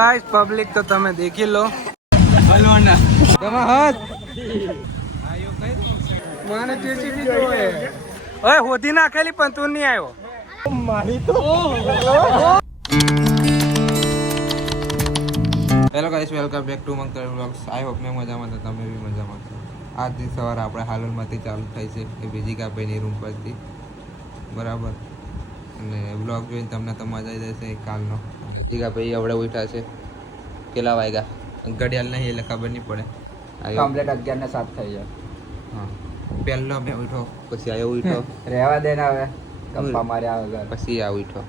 Guys public તો તમે દેખી લો હલવાના તમે હાથ માને જેસીબી જોવે ઓય હોધી નાખેલી પણ તું નહીં આવ્યો મારી તો hello guys welcome back to Mankar vlogs I hope મેં મજામાં તો તમે બી મજામાં છો આજ દિન સવારે આપણે હાલોલમાંથી ચાલુ થાય છે એ બીજી કાપેની રૂમ પરથી બરાબર અને વ્લોગ જોઈને તમને તો મજા આવી જશે કાલનો જીગા ભાઈ આપણે ઉઠ્યા છે કેટલા વાગ્યા ઘડિયાળ નહીં એટલે ખબર નહીં પડે કમ્પ્લીટ 11 ને 7 થઈ જાય હા પહેલો મેં ઉઠ્યો પછી આયો ઉઠ્યો રહેવા દે ને હવે ગપ્પા માર્યા વગર પછી આ ઉઠ્યો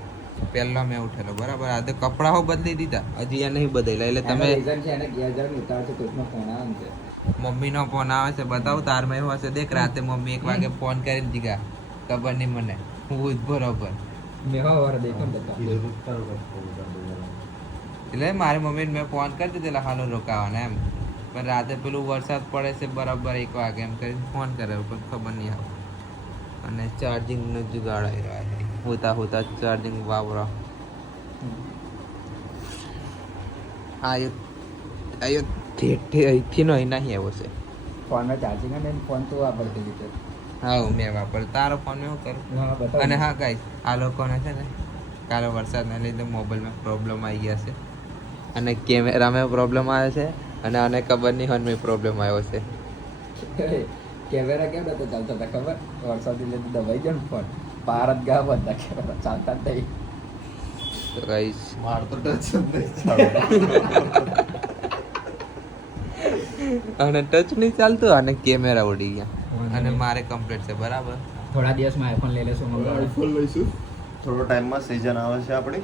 પહેલો મેં ઉઠેલો બરાબર આ તો કપડાઓ બદલી દીધા હજી આ નહીં બદલેલા એટલે તમે રીઝન છે એને ઘેર જઈને ઉતારશે કોઈનો ફોન આવે છે મમ્મીનો ફોન આવે છે બતાવું તારમાં એવું હશે દેખ રાતે મમ્મી 1 વાગે ફોન કરીને જીગા ખબર નહીં મને હું બરોબર મેં હવે દેખો ને એટલે મારી મમ્મીને મેં ફોન કરી દીધેલા હાલો રોકાવાના એમ પણ રાતે પેલું વરસાદ પડે છે બરાબર 1 વાગે એમ કરીને ફોન કર્યો પણ ખબર નહીં આવે અને ચાર્જિંગનો જુગાડ આવી રહ્યો છે હોતા ચાર્જિંગ વાપરો આયો અહીંથી નો અહીં નહીં આવ્યો છે ફોનમાં ચાર્જિંગ અને ફોન તો વાપરતી રીતે હા મેં વાપર તારો ફોન મેં કરું અને હા ગાઈસ આ લોકોને છે ને કાલે વરસાદના લીધે મોબાઈલમાં પ્રોબ્લેમ આવી ગયા છે અને કેમેરામાં પ્રોબ્લેમ આવે છે અને આને ખબર નહીં હોય પ્રોબ્લેમ આવ્યો છે કેમેરા કેમ નતો ચાલતો હતા ખબર વરસાદી લીધે દબાઈ ગયો ને ફોન ભારત ગયા બધા કેમેરા ચાલતા જ નહીં તો ગાઈસ માર તો ટચ જ નહીં ચાલતો અને ટચ નહીં ચાલતું અને કેમેરા ઉડી ગયા અને મારે કમ્પ્લીટ છે બરાબર થોડા દિવસમાં આઈફોન લઈ લેશું આઈફોન લઈશું થોડો ટાઈમમાં સીઝન આવે છે આપણી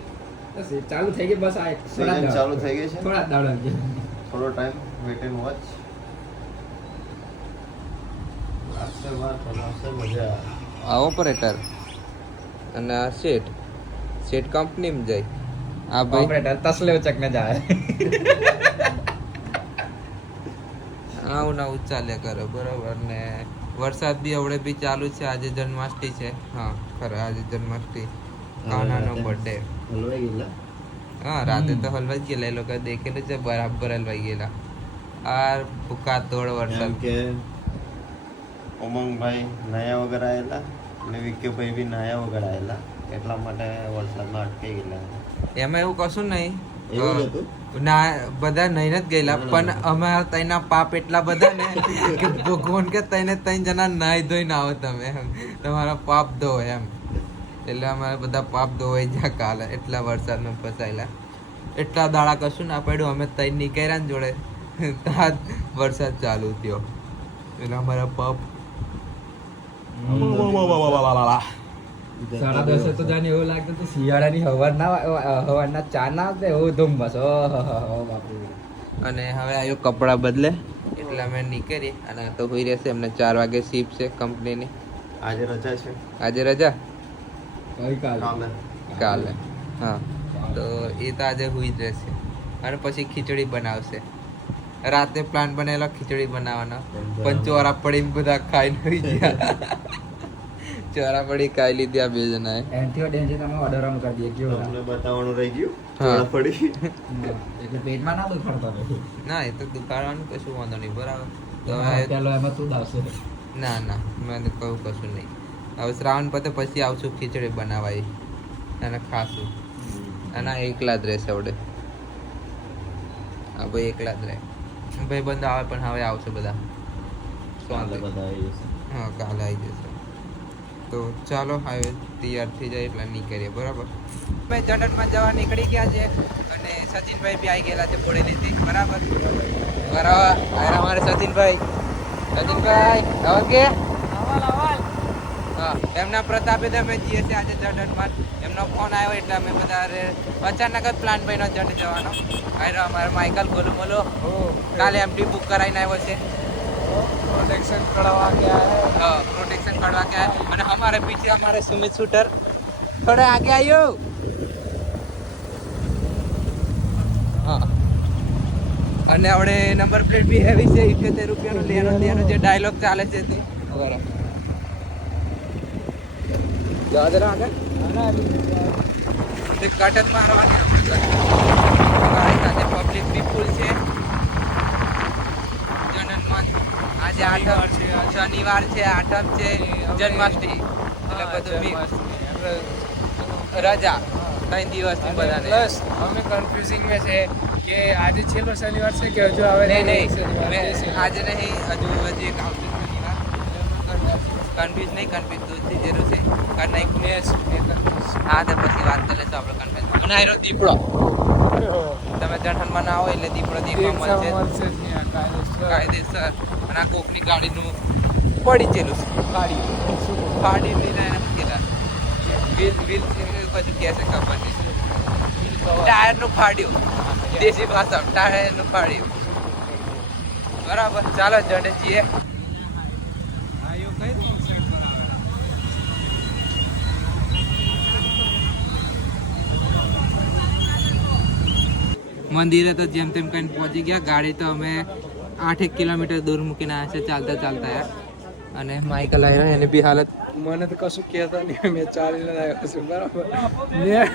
ચાલુ થઈ ગઈ બસ આ સીઝન ચાલુ થઈ ગઈ છે થોડા દાડા થોડો ટાઈમ વેટ એન્ડ વોચ મજા આ ઓપરેટર અને આ સેટ કંપનીમાં જાય આ ભાઈ ઓપરેટર તસલે ઉચકને જાય આવું ના ચાલ્યા કરે બરાબર ને વરસાદ બી હવડે બી ચાલુ છે આજે જન્માષ્ટમી છે હા ખરા આજે જન્માષ્ટમી કાનાનો બર્થડે હલવાઈ ગયેલા હા રાતે તો હલવાઈ જ ગયેલા એ લોકો દેખેલું છે બરાબર હલવાઈ ગયેલા આ ભૂકા તોડ વરસાદ કે ઉમંગભાઈ નાયા વગર આવેલા અને વિક્યુભાઈ બી નાયા વગર આવેલા એટલા માટે વરસાદમાં અટકાઈ ગયેલા એમાં એવું કશું નહીં એવું જ હતું ના બધા નહીં જ ગયેલા પણ અમારા તઈના પાપ એટલા બધા ને કે ભગવાન કે તઈને 3 જણા નાઈ ધોઈને આવો તમે એમ તમારા પાપ ધો એમ એટલે અમારે બધા પાપ ધોવાઈ જાય કાલે એટલા વરસાદમાં ફસાયેલા એટલા દાડા કશું ના પડ્યું અમે તઈ નીકળ્યા ને જોડે ત્યાં વરસાદ ચાલુ થયો એટલે અમારા પાપ 10:30 તો જાને એવું લાગતું હતું શિયાળાની હવારના ચા ના આવતા એવું ધુમ્મસ બાપરે અને હવે આવ્યો કપડાં બદલે એટલે અમે નીકળીએ અને તો હોઈ રહેશે એમને 4 વાગે શિફ્ટ છે કંપનીની આજે રજા છે આજે રજા કાલે કાલે હા તો એ તો આજે હુઈ જ રહેશે અને પછી ખીચડી બનાવશે રાતે પ્લાન બનેલો ખીચડી બનાવવાનો પણ ચોરા પડીને બધા ખાઈને હોઈ ગયા ચોરા પડી ખાઈ લીધી આ બે જણાએ એન્ટીઓ ડેન્જર તમે ઓર્ડર આમ કરી દઈએ કેવું તમને બતાવવાનું રહી ગયું હા. થોડા પડી એટલે પેટમાં ના દુખાડતો નથી ના એ તો દુકાળવાનું કશું વાંધો નહીં બરાબર તો હવે પેલો એમાં તું દાવશે ના મેં તો કહું કશું નહીં હવે શ્રાવણ પતે પછી આવશું ખીચડી બનાવાય અને ખાશું અને આ એકલા જ રહેશે આવડે હા ભાઈ એકલા જ રહે ભાઈ બંધ આવે પણ હવે આવશે બધા કાલે બધા આવી જશે હા કાલે આવી જશે તો ચાલો હવે તૈયાર થઈ જાય એટલે નીકળીએ બરાબર ભાઈ જટટમાં જવા નીકળી ગયા છે અને સચિનભાઈ બી આવી ગયેલા છે બોડેલીથી બરાબર અમારે સચિનભાઈ હવે કે હા એમના પ્રતાપે અમે જઈએ છીએ આજે જટટમાં એમનો ફોન આવ્યો એટલે અમે બધા અચાનક જ પ્લાન બન્યો જટ જવાનો આવ્યો અમારે માઇકલ ગોલું બોલો કાલે એમડી બુક કરાવીને આવ્યો છે प्रोटेक्शन कड़वा क्या है हाँ प्रोटेक्शन कड़वा क्या है અને हमारे पीछे हमारे सुमित शूटर थोड़े आगे आइयो હા અને આપણે નંબર પ્લેટ બી હેવી છે 78 રૂપિયાનો લેનો જે ડાયલોગ ચાલે છે તે બરાબર જવા દે આગળ તે કટન મારવાની ગાડી સાથે શનિવાર છે, આઠમ છે, જન્માષ્ટમી એટલે બધું mix. રજા 3 દિવસથી બધાને. પ્લસ અમે કન્ફ્યુઝિંગ में છે કે આજે છેલ્લો શનિવાર છે કે હજુ આવે નહીં શનિવાર આજે નહીં, હજુ હજી એક આવશે શનિવાર. કન્ફ્યુઝ નહીં, કન્ફ્યુઝ દૂધથી જરૂર છે કાઢ નાખ્યું. હા તો પછી વાત કરી લેશું આપણે કન્ફ્યુઝ. અને આયરો દીપડો, તમે જઠનમાં ના હોય એટલે દીપડો દેખવા મળશે કાયદેસર. અને આ કોકની ગાડીનું પડી ગયેલું છે, ગાડી લઈને એને શું કહેતા, વ્હીલ પછી કહે છે ખબર નહીં, ટાયરનું ફાડ્યું, દેશી ભાષા ટાયરનું ફાડ્યું. બરાબર, ચાલો જડે છીએ. મંદિરે તો જેમ તેમ કઈ પહોંચી ગયા. ગાડી તો અમે 8 કિલોમીટર દૂર મૂકીને આવ્યા છે ચાલતા ચાલતા યાર. અને માઇકલ આવ્યો, એની બી હાલત. મને તો કશું કહેતા નહીં, મેં ચાલીને આવ્યો છું બરાબર. મેં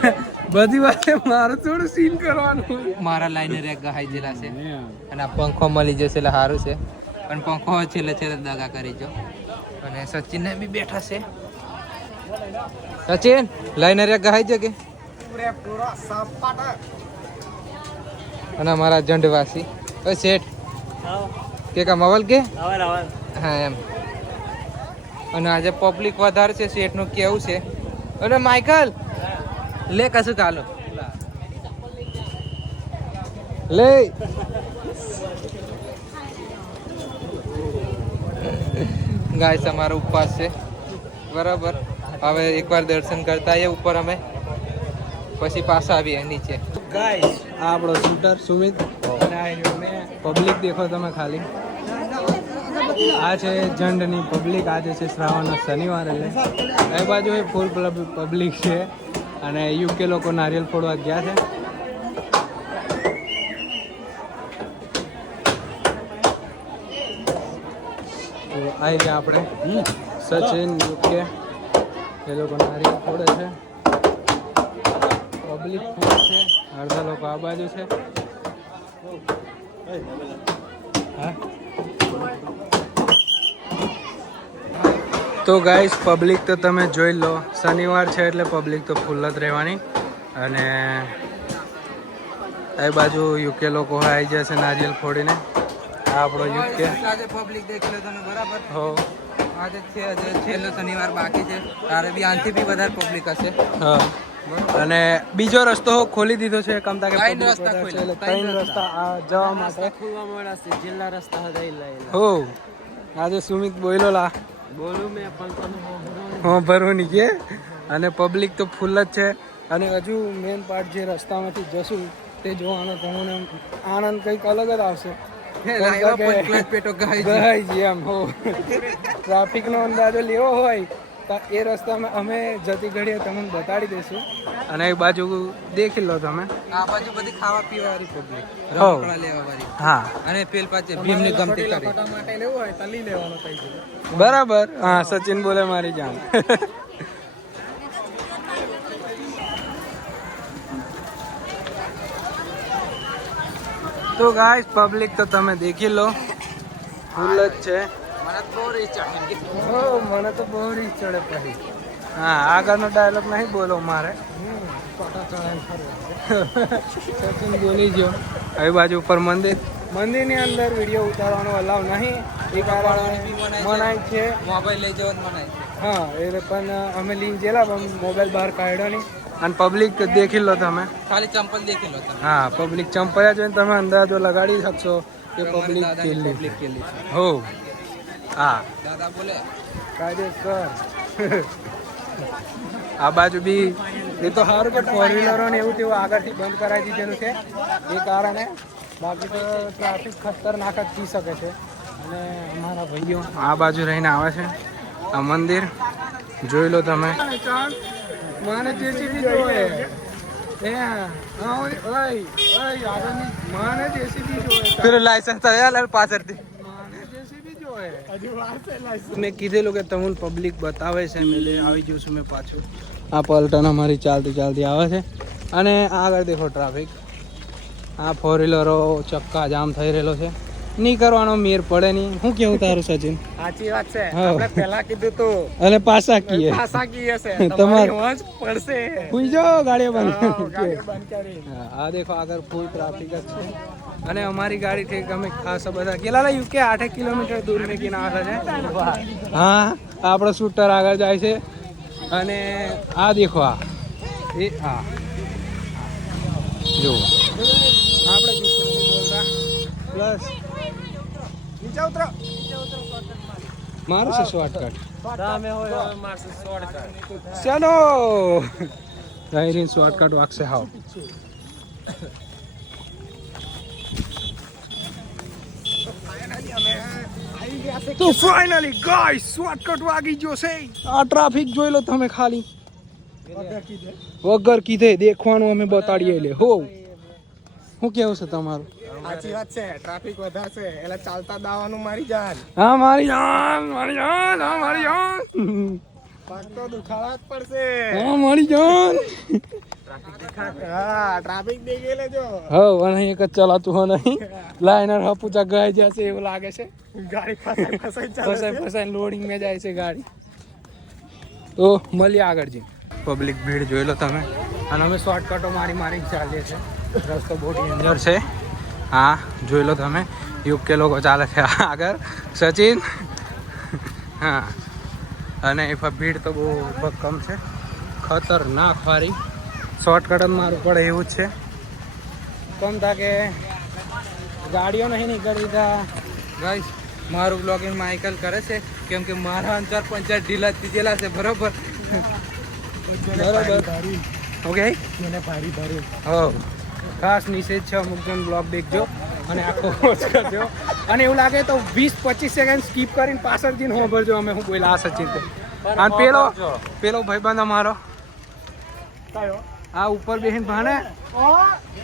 બધી વાતે મારે થોડું સીન કરવાનું. મારા લાઈને રેક ગહાઈ જેલા છે અને આ પંખો મળી જશે એટલે સારું છે, પણ પંખો છેલ્લે છેલ્લે દગા કરી જો. અને સચિન બી બેઠા છે. સચિન લાઈને રેક ગહાઈ જગે. અને અમારા જંડવાસી ઓય શેઠ કે કમાવલ કે હા એમ. અને આજે પબ્લિક વધારે છે, શેઠનું કેવું છે. અને માઇકલ લે કશું કાલો લે. ગાઈસ અમારો ઉપવાસ છે બરાબર. હવે એકવાર દર્શન કરતા આવીએ ઉપર અમે, પછી પાછા આવીએ નીચે. ગાઈસ આ આપણો શૂટર સુમિત અને આ રહ્યો મેં. પબ્લિક દેખો તમે ખાલી, આ છે જંડની પબ્લિક. આજે છે શ્રાવણનો શનિવાર એટલે એ બાજુ એ ફૂલ પબ્લિક છે. અને યુકે લોકો નારિયેલ ફોડવા ગયા છે. તો આ રહ્યા આપણે સચિન યુકે, એ લોકો નારિયેલ ફોડે છે. પબ્લિક ફૂલ છે, અડધા લોકો આ બાજુ છે. હા તો ગાઈસ પબ્લિક તો તમે જોઈ લો, શનિવાર છે એટલે પબ્લિક તો ફૂલ જ રહેવાની. અને એ બાજુ યુકે લોકો આવી જશે નારિયેલ ફોડીને. આ આપણો યુકે આજે પબ્લિક દેખી લો તમે બરાબર. હો આજે છે, આજે છેલ્લો શનિવાર બાકી છે. તારે બી આનથી બી વધારે પબ્લિક હશે. હા. અને બીજો રસ્તો ખોલી દીધો છે કમતા કે ત્રણ public રસ્તા વધારે છે ખોલ્યા, એટલે ત્રણ રસ્તા આ જવા માટે ખુલવા મળ્યા છે, જિલ્લા રસ્તા હતા. હો આજે સુમિત બોલ્યો લા બોલું મેં પણ તમે હા ભરવું નહીં કે. અને પબ્લિક તો ફૂલ જ છે. અને હજુ મેન પાર્ટ જે રસ્તામાંથી જશું તે જોવાનો તમને આનંદ કંઈક અલગ જ આવશે. ગઈ જઈએ એમ હો. ટ્રાફિકનો અંદાજો લેવો હોય તો એ રસ્તામાં અમે જતી ઘડીએ તમને બતાડી દઈશું. અને એ બાજુ દેખી લો તમે. આ બાજુ બધી ખાવા પીવા વાળી પબ્લિક, હો. રમકડા લેવા વાળી. હા અને પેલ પાછે ભીમની ગમતી કરી. માટે લેવું હોય તો લઈ લેવાનો થઈ જાય. બરાબર. હા સચિન બોલે મારી જાન. તો ગાઈસ પબ્લિક તો તમે દેખી લો, ફૂલ જ છે. મને તો બહુ રીચ ચડે પછી. હા આગળનો ડાયલોગ નહીં બોલો મારે. સચિન બોલી ગયો. આવી બાજુ ઉપર મંદિરની અંદર વિડીયો ઉતારવાનો અલાવ નહીં, એ કારણે મનાય છે. મોબાઈલ લઈ જવાનું મનાય છે. હા એ પણ અમે લઈને ગયેલા પણ મોબાઈલ બહાર કાઢ્યો નહીં. અને પબ્લિક દેખી લો તમે. ખાલી ચંપલ દેખી લો તમે. હા પબ્લિક ચંપલ્યા જોઈને તમે અંદાજો લગાડી શકશો કે પબ્લિક કેટલી. પબ્લિક કેલી છે. હો હા દાદા બોલે કાયદેસર. આ બાજુ બી એ તો સારું કે ફોર વ્હીલરો ને એવું તેવું આગળથી બંધ કરાવી દીધેલું છે એ કારણે. બાકી તો ટ્રાફિક ખતરનાક જ થઈ શકે છે. અને અમારા ભાઈઓ આ બાજુ રહીને આવે છે. આ મંદિર જોઈ લો તમે. મને જેસીબી જોઈએ. મને જેસીબી જોઈએ. પેલો લાયસન્સ તૈયાર પાછળથી. મેં કીધેલું કે તમને પબ્લિક બતાવે છે, મેં આવી જઉં છું મેં પાછું. આ પલટન અમારી ચાલતી ચાલતી આવે છે. અને આગળ દેખો ટ્રાફિક. આ ફોર વ્હીલરો ચક્કા જામ થઈ રહેલો છે. નહીં કરવાનો મેર પડે નહીં. શું કેવું તારું સચિન? સાચી વાત છે. હા. આપણે પહેલા કીધું તું અને પાછા કીએ પાછા કીએ છે. તમારે- તમારી હોંચ પડશે. સુઈ જાઓ ગાડીઓ હા, બંધ. ગાડી બંધ કરી. હા, આ દેખો આગળ ફૂલ ટ્રાફિક જ છે અને અમારી ગાડી થી અમે ખાસ બધા કેટલા યુકે 8 કિલોમીટર દૂર મેકીને આવે છે. હા આપણો શૂટર આગળ જાય છે અને આ દેખો આ એ હા જો આપણે પ્લસ નીચે ઉતરો. મારું છે શોર્ટકટ. તમે હોય હવે મારશે શોર્ટકટ. ચાલો ડાયરી શોર્ટકટ વાગશે હાવ. તો ફાઇનલી ગાઈસ શોર્ટકટ વાગી ગયો છે. આ ટ્રાફિક જોઈ લો તમે ખાલી વગર કીધે દેખવાનું અમે બતાડીએ લે હો. શું કેવું છે તમારું? સાચી વાત છે. ટ્રાફિક વધારશે એટલે ચાલતા દાવાનું મારી જાન. હા મારી જાન મારી જાન હા મારી જાન પગ તો દુખાવા જ પડશે. હા મારી જાન. હા ટ્રાફિક દેખી લેજો. હવ અને એક જ ચલાતું હો નહીં લાઇનર હપુચા ગઈ જશે એવું લાગે છે. ગાડી ફસાઈ ફસાઈ ચાલે ફસાઈ છે. ફસાઈ લોડિંગ માં જાય છે ગાડી. તો મળીએ આગળ જઈને. પબ્લિક ભીડ જોઈ લો તમે અને અમે શોર્ટકટો મારી મારી ચાલીએ છે. રસ્તો બહુ ડેન્જર છે. હા જોઈ લો તમે યુકે લોકો ચાલે છે આગળ સચિન. હા અને એ ભીડ તો બહુ ભક્કમ છે ખતરનાક વારી. શોર્ટકટ જ મારવું પડે એવું જ છે. કમ થા કે ગાડીઓ નહીં નીકળી તા. ગાઈસ મારું બ્લોગિંગ માઇકલ કરે છે કેમ કે મારા અંતર 50 ઢીલા દીધેલા છે બરોબર. બરોબર ઓકે એને ભારી ભારી. હો ખાસ નિષેધ છે અમુક જણ બ્લોગ દેખજો અને આખો વોચ કરજો અને એવું લાગે તો 20-25 સેકન્ડ સ્કીપ કરીને પાછળ જઈને હોભરજો અમે હું બોલા આ સચિન અને પેલો ભાઈબંધ અમારો કયો? આ ઉપર બેહીને ભાને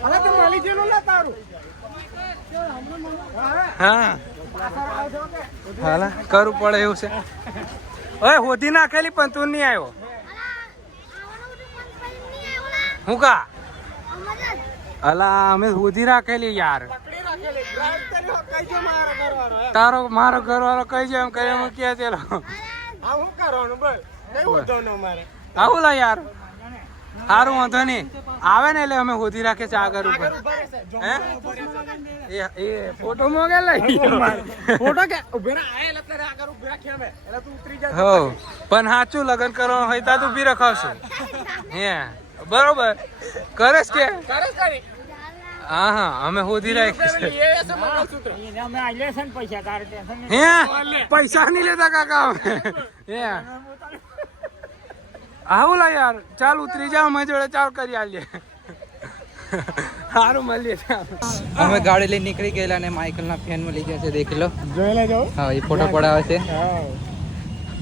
અલે તું માલી જેલો લા તારું. હા હાલા કરવું પડે એવું છે. ઓય હોધી નાખેલી પણ તું નહીં આવ્યો. હું કા અલા અમે હોધી રાખેલી યાર. પકડી રાખેલી. ડ્રાઈવ કર્યો કઈજો મારો કરવાનો. તારો મારો ઘરવાળો કઈ જાય એમ કરે એમ કે તેલો આ હું કરવાનું બોલ. કઈ ઉધો ન મારે. આવું લા યાર સારું વાંધો નહીં આવે ને એટલે અમે હોધી રાખે છે આગળ ઉપર. હે એ ફોટો મોગે લઈ ફોટો કે ઉભે રા આય એટલે તારે આગળ ઉભે રાખી અમે. એટલે તું ઉતરી જા. હો પણ સાચું લગ્ન કરવાનું હોય તો ઊભી રખાવશું. હે બરોબર કરેશ કે કરે કરી. હા હા અમે હોધી રાખી છે. એ એસે મંગળસૂત્ર. અમે આલે છે ને પૈસા તારે ટેન્શન હે પૈસા નહીં લેતા કાકા અમે. હે આવું લા યાર ચાલ ઉતરી જાવ અમે જોડે ચાલ કરી આલીએ. સારું મળીએ ચાલ. અમે ગાડી લઈને નીકળી ગયેલા અને માઇકલના ફેન માં લઈ ગયા છે દેખી લો. જોઈ લેજો. હા એ ફોટો પડાવે છે. હા.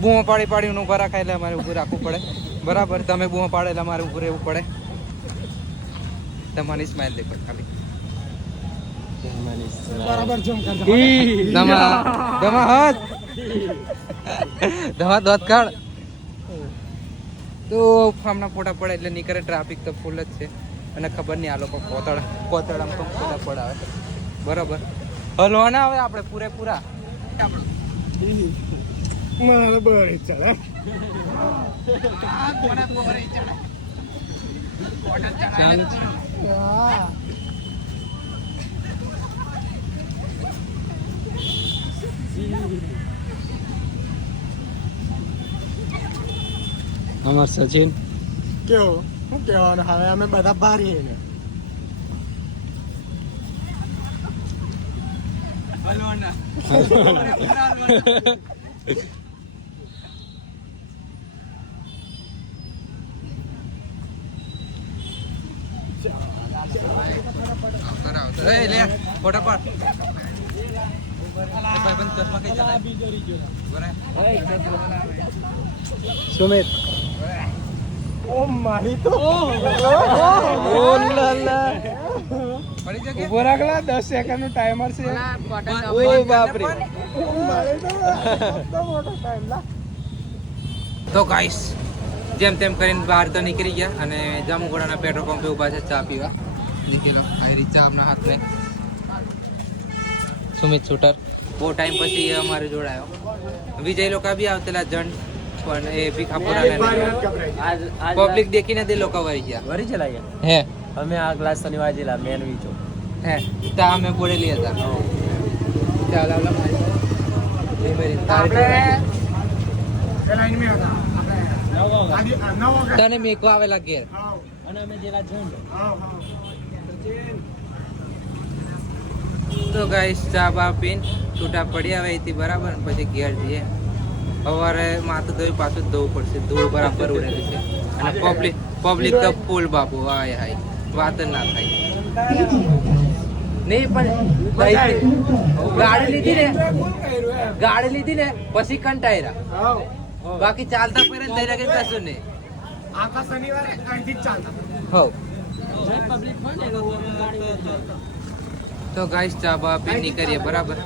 બૂમો પાડી પાડીને ઊભા રાખાય એટલે અમારે ઊભું રાખવું પડે બરાબર. તમે બૂમો પાડે એટલે અમારે ઊભું રહેવું પડે. તમારી સ્માઈલ દેખો ખાલી. બરાબર જમ કરજો. દમા હાથ દમા દોત કાઢ. તો ફામના ફોટા પડે એટલે નીકળે. ટ્રાફિક તો ફૂલ જ છે અને ખબર નહીં આ લોકો કોતડામાં તો ફોટા પડાવે બરાબર. હલો ના આવે આપણે પૂરેપૂરા મારે બળી ચાલે. અમાર સચિન કેવું શું કહેવાનું હવે અમે બધા ભારીએ ને. લે ફોટા પાડ. ભાઈબંધ ચશ્મા કઈ જતા સુમિત ઓ મારી તો પડી જગ્યા ઉભો રાખલા 10 સેકન્ડ નું ટાઈમર છે. ઓ બાપરે. તો ગાઈસ જેમ તેમ કરીને બહાર તો નીકળી ગયા અને જામુગોડાના પેટ્રોલ પંપે ઊભા છે ચા પીવા. નીકળ્યો આ રીત ચા આપના હાથ મે સુમિત શૂટર બહુ ટાઈમ પછી એ અમારે જોડાયો વિજય લોકો બી આવતેલા જણ પણ એ ભીખાપુરા પબ્લિક દેખીને તે લોકો વળી ગયા વરી ચલા ગયા હે અમે આ ક્લાસ શનિવાર જેલા મેન વીચો હે ત્યાં અમે બોલેલી હતા ચાલ આવલા તને મેકો આવેલા ઘેર અને અમે જેલા ઝુંડ તો ગાઈસ ચા બા પીને છૂટા પડ્યા હોય એથી બરાબર ને પછી ઘેર જઈએ સવારે માથું ધોઈ પાછું જ ધોવું પડશે ધૂળ બરાબર ઉડેલી છે અને પબ્લિક તો ફૂલ બાપુ હાય હાય વાત જ ના થાય નહીં પણ ગાડી લીધી ને પછી કંટાળ્યા બાકી ચાલતા પડે ને તઈ લાગે કશું નહીં આખા શનિવારે અહીંથી જ ચાલતા હો પબ્લિક હોય ને તો ગાઈસ ચા બા પી નીકળીએ બરાબર